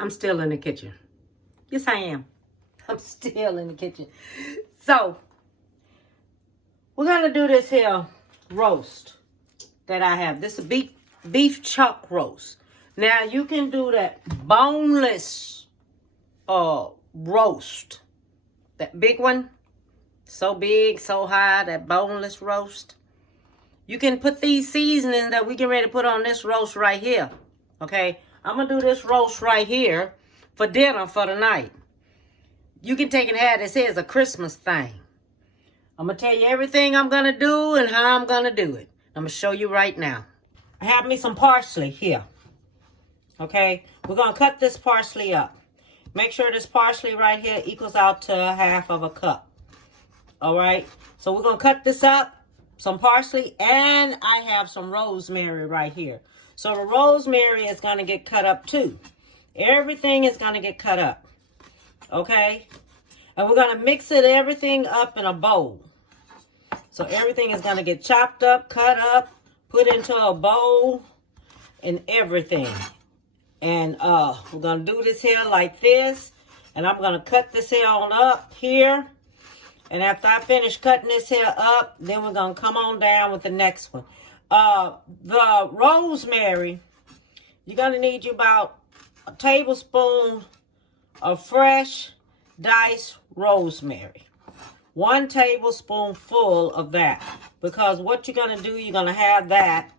I'm still in the kitchen. Yes, I am. I'm still in the kitchen. So, we're going to do this here roast that I have. This is beef chuck roast. Now, you can do that boneless roast. That big one. So big, so high, that boneless roast. You can put these seasonings that we get ready to put on this roast right here. Okay? I'm going to do this roast right here for dinner for the night. You can take and have this here as a Christmas thing. I'm going to tell you everything I'm going to do and how I'm going to do it. I'm going to show you right now. I have me some parsley here. Okay? We're going to cut this parsley up. Make sure this parsley right here equals out to 1/2 cup. All right? So we're going to cut this up. Some parsley, and I have some rosemary right here. So the rosemary is going to get cut up too. Everything is going to get cut up. Okay? And we're going to mix everything up in a bowl. So everything is going to get chopped up, cut up, put into a bowl, and everything. And we're going to do this here like this. And I'm going to cut this here on up here. And after I finish cutting this here up, then we're going to come on down with the next one. The rosemary, you're going to need you about a tablespoon of fresh diced rosemary. 1 tablespoonful of that. Because what you're going to do, you're going to have that.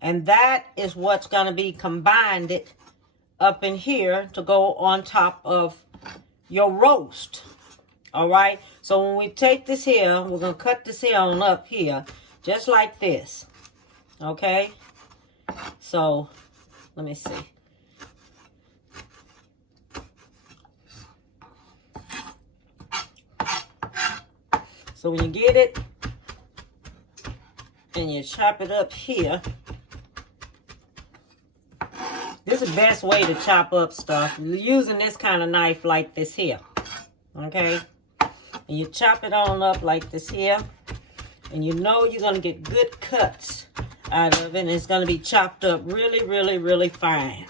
And that is what's going to be combined up in here to go on top of your roast. All right. So when we take this here, we're going to cut this here on up here. Just like this. Okay. So, let me see. So when you get it, and you chop it up here. This is the best way to chop up stuff. Using this kind of knife like this here. Okay. And you chop it on up like this here. And you know you're going to get good cuts out of it. And it's going to be chopped up really, really, really fine.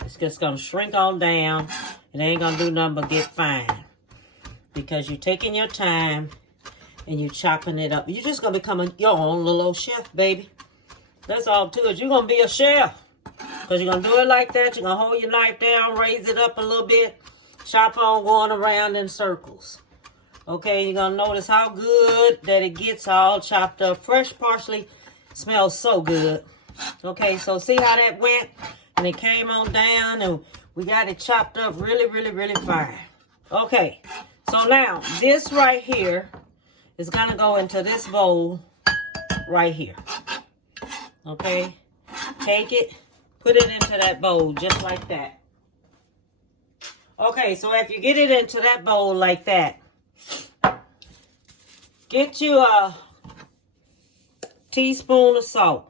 It's just going to shrink on down. It ain't going to do nothing but get fine. Because you're taking your time and you're chopping it up. You're just going to become your own little old chef, baby. That's all to it. You're going to be a chef. Because you're going to do it like that. You're going to hold your knife down, raise it up a little bit. Chop on going around in circles. Okay, you're going to notice how good that it gets all chopped up. Fresh parsley smells so good. Okay, so see how that went? And it came on down and we got it chopped up really, really, really fine. Okay, so now this right here is going to go into this bowl right here. Okay, take it, put it into that bowl just like that. Okay, so if you get it into that bowl like that, get you a teaspoon of salt.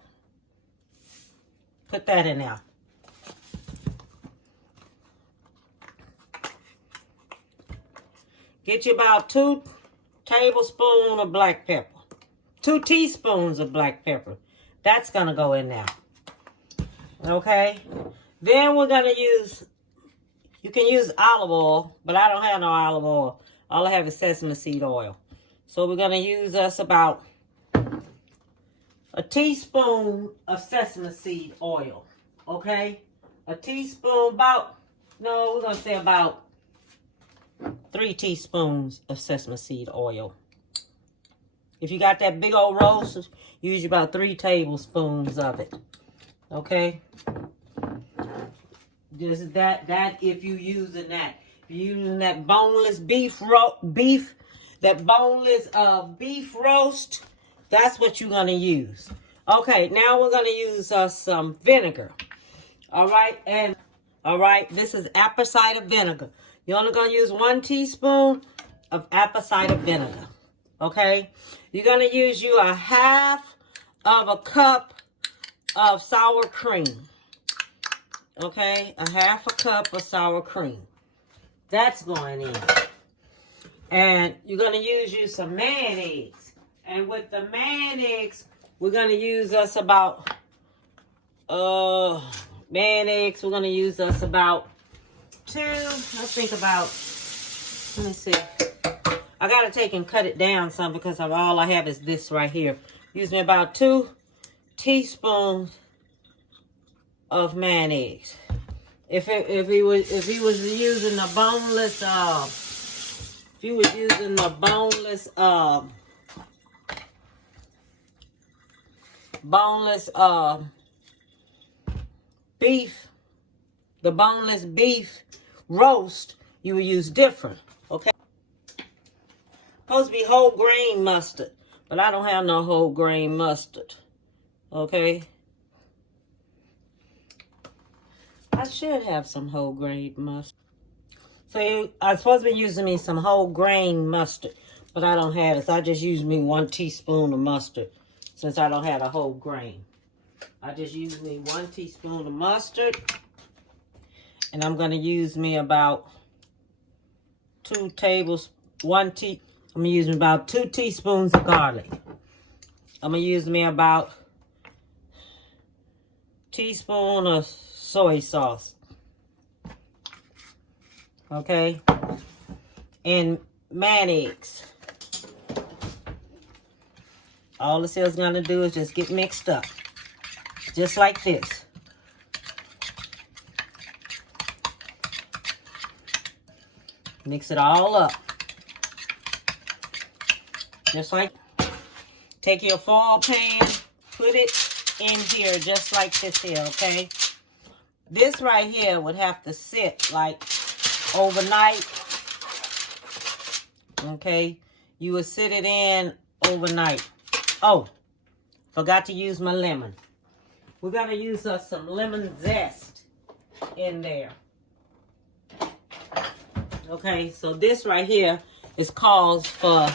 Put that in there. Get you about 2 tablespoons of black pepper. 2 teaspoons of black pepper. That's going to go in there. Okay. Then we're going to use, you can use olive oil, but I don't have no olive oil. All I have is sesame seed oil. So we're going to use us about a teaspoon of sesame seed oil. Okay. A teaspoon, we're going to say about 3 teaspoons of sesame seed oil. If you got that big old roast, use about 3 tablespoons of it. Okay? Just that if you using that. If you're using that boneless beef roast, that's what you're going to use. Okay, now we're going to use some vinegar. All right, this is apple cider vinegar. You're only going to use 1 teaspoon of apple cider vinegar. Okay? You're going to use you 1/2 cup of sour cream. Okay? 1/2 cup of sour cream. That's going in. And you're going to use you some mayonnaise. And with the mayonnaise, we're going to use us about, mayonnaise. We're going to use us about 2. Let's think about, let me see. I got to take and cut it down some because of all I have is this right here. Use me about 2 teaspoons of mayonnaise. If he was using the boneless, beef, the boneless beef roast, you would use different, okay? Supposed to be whole grain mustard, but I don't have no whole grain mustard, okay? I should have some whole grain mustard. So I'm supposed to be using me some whole grain mustard, but I don't have it. So I just use me 1 teaspoon of mustard since I don't have a whole grain. I just use me 1 teaspoon of mustard. And I'm going to use me about 2 teaspoons of garlic. I'm going to use me about teaspoon of soy sauce. Okay? And mayonnaise. All this is going to do is just get mixed up. Just like this. Mix it all up. Just like, take your foil pan, put it in here just like this here, okay? This right here would have to sit like overnight, okay? You would sit it in overnight. Oh, forgot to use my lemon. We're going to use us some lemon zest in there. Okay, so this right here is calls for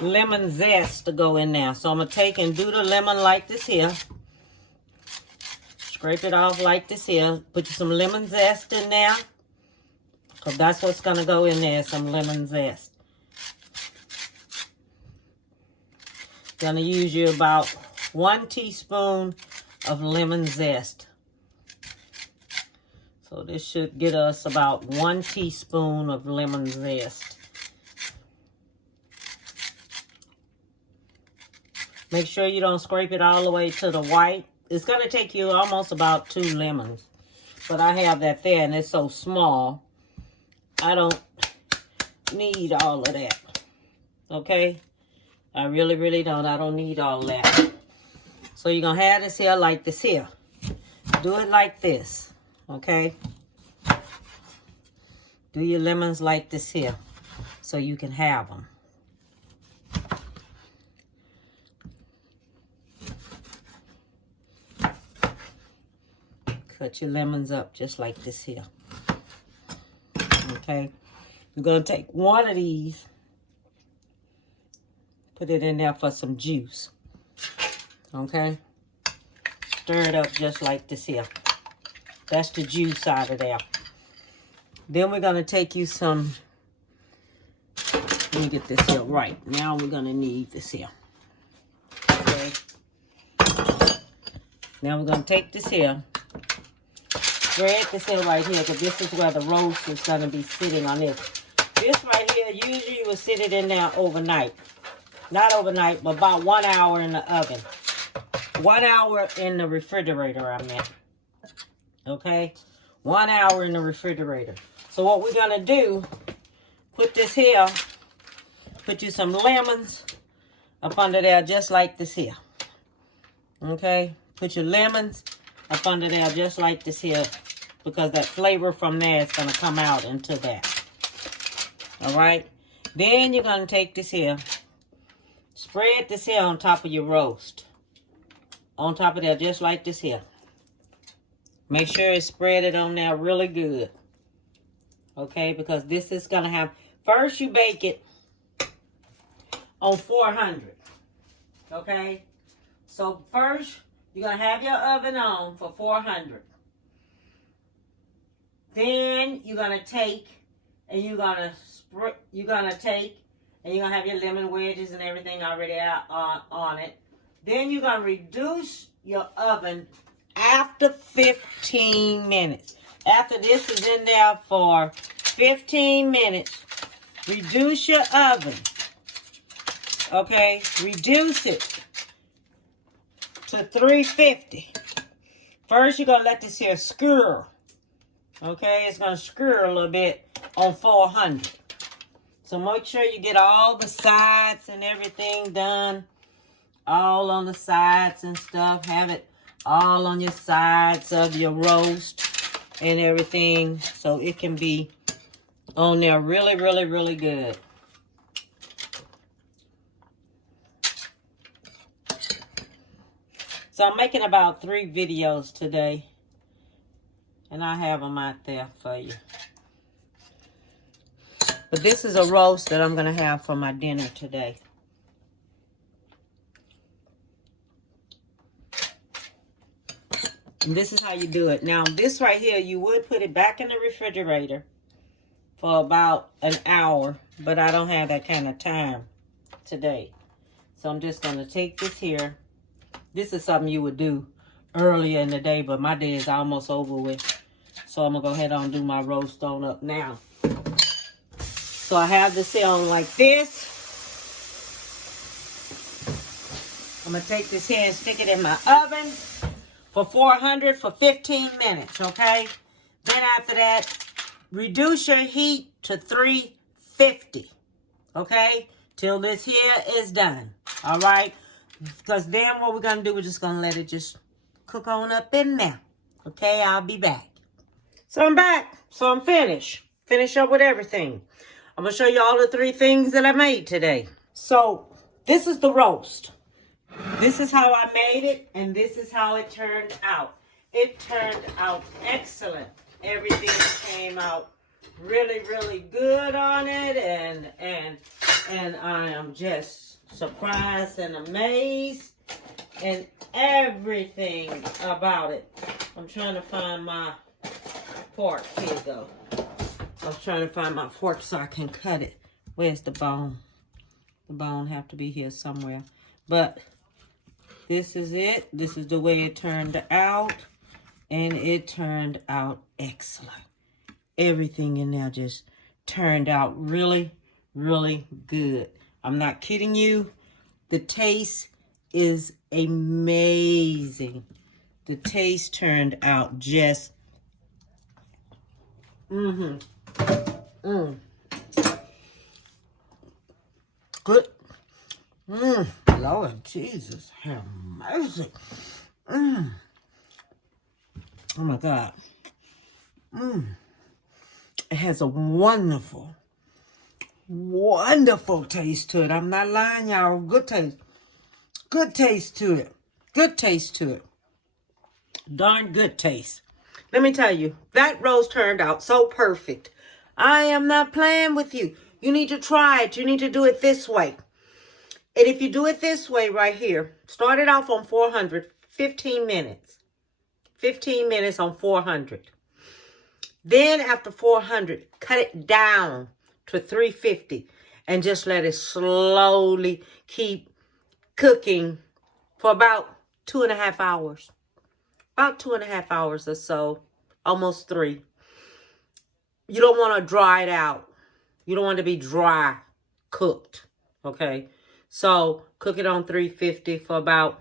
lemon zest to go in there. So I'm going to take and do the lemon like this here. Scrape it off like this here. Put some lemon zest in there. Because that's what's going to go in there, some lemon zest. Going to use you about 1 teaspoon of lemon zest. So this should get us about 1 teaspoon of lemon zest. Make sure you don't scrape it all the way to the white. It's going to take you almost about 2 lemons. But I have that there and it's so small. I don't need all of that. Okay? I really, really don't. I don't need all that. So you're going to have this here like this here. Do it like this. Okay? Do your lemons like this here. So you can have them. Cut your lemons up just like this here. Okay? You're going to take one of these. Put it in there for some juice. Okay? Stir it up just like this here. That's the juice out of there. Then we're going to take you some... Let me get this here right. Now we're going to need this here. Okay? Now we're going to take this here. Spread this here right here, because this is where the roast is going to be sitting on this. This right here, usually you will sit it in there overnight. Not overnight, but about 1 hour in the oven. 1 hour in the refrigerator, I meant. Okay? 1 hour in the refrigerator. So what we're going to do, put this here, put you some lemons up under there just like this here. Okay? Put your lemons up under there just like this here, because that flavor from there is going to come out into that. Alright? Then you're going to take this here, spread this here on top of your roast. On top of that, just like this here. Make sure it's spread it on there really good. Okay? Because this is going to have... First, you bake it on 400. Okay? So, first, you're going to have your oven on for 400. Then, you're going to take and you're going to have your lemon wedges and everything already out on it. Then you're going to reduce your oven after 15 minutes. After this is in there for 15 minutes, reduce your oven. Okay, reduce it to 350. First, you're going to let this here stir. Okay, it's going to stir a little bit on 400. So make sure you get all the sides and everything done. All on the sides and stuff. Have it all on your sides of your roast and everything. So it can be on there really, really, really good. So I'm making about 3 videos today. And I have them out there for you. But this is a roast that I'm going to have for my dinner today. And this is how you do it. Now, this right here, you would put it back in the refrigerator for about an hour. But I don't have that kind of time today. So I'm just going to take this here. This is something you would do earlier in the day, but my day is almost over with. So I'm going to go ahead and do my roast on up now. So I have this here on like this. I'm going to take this here and stick it in my oven for 400 for 15 minutes, okay? Then after that, reduce your heat to 350, okay? Till this here is done, all right? Because then what we're going to do, we're just going to let it just cook on up in there, okay? I'll be back. So I'm back. So I'm finished. Finish up with everything. I'm going to show you all the 3 things that I made today. So this is the roast. This is how I made it, and this is how it turned out. It turned out excellent. Everything came out really, really good on it, and I am just surprised and amazed and everything about it. I'm trying to find my fork. Here you go. I was trying to find my fork so I can cut it. Where's the bone? The bone have to be here somewhere. But this is it. This is the way it turned out. And it turned out excellent. Everything in there just turned out really, really good. I'm not kidding you. The taste is amazing. The taste turned out just good. Lord Jesus, have mercy. Oh my God. It has a wonderful, wonderful taste to it. I'm not lying, y'all. Good taste. Good taste to it. Good taste to it. Darn good taste. Let me tell you, that roast turned out so perfect. I am not playing with you. You need to try it. You need to do it this way. And if you do it this way right here, start it off on 400, 15 minutes. 15 minutes on 400. Then after 400, cut it down to 350 and just let it slowly keep cooking for about 2.5 hours. About 2.5 hours or so, almost 3. You don't want to dry it out. You don't want it to be dry cooked, okay? So cook it on 350 for about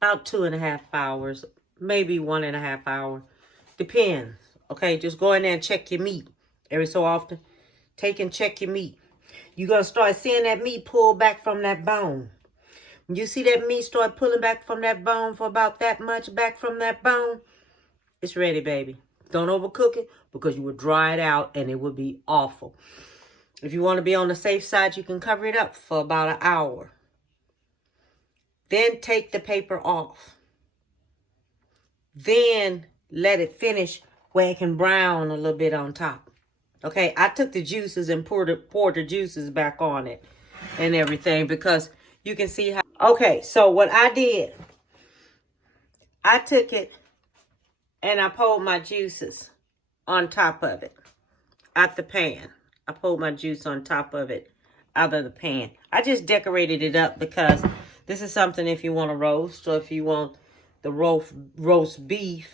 2.5 hours, maybe 1.5 hours. Depends, okay? Just go in there and check your meat every so often. Take and check your meat. You're going to start seeing that meat pull back from that bone. When you see that meat start pulling back from that bone for about that much back from that bone, it's ready, baby. Don't overcook it because you will dry it out and it will be awful. If you want to be on the safe side, you can cover it up for about an hour. Then take the paper off. Then let it finish where it can brown a little bit on top. Okay, I took the juices and poured the juices back on it and everything because you can see how. Okay, so what I did, I took it and I poured my juices on top of it out the pan. I poured my juice on top of it out of the pan. I just decorated it up because this is something if you want to roast or if you want the roast beef,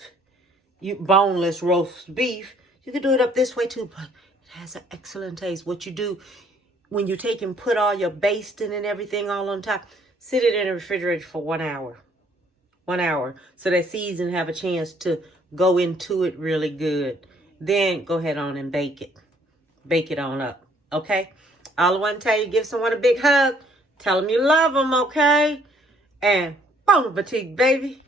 boneless roast beef, you can do it up this way too, but it has an excellent taste. What you do when you take and put all your basting and everything all on top, sit it in the refrigerator for 1 hour. 1 hour. So that season have a chance to go into it really good. Then go ahead on and bake it. Bake it on up. Okay? All I want to tell you, give someone a big hug. Tell them you love them, okay? And bon appetit, baby.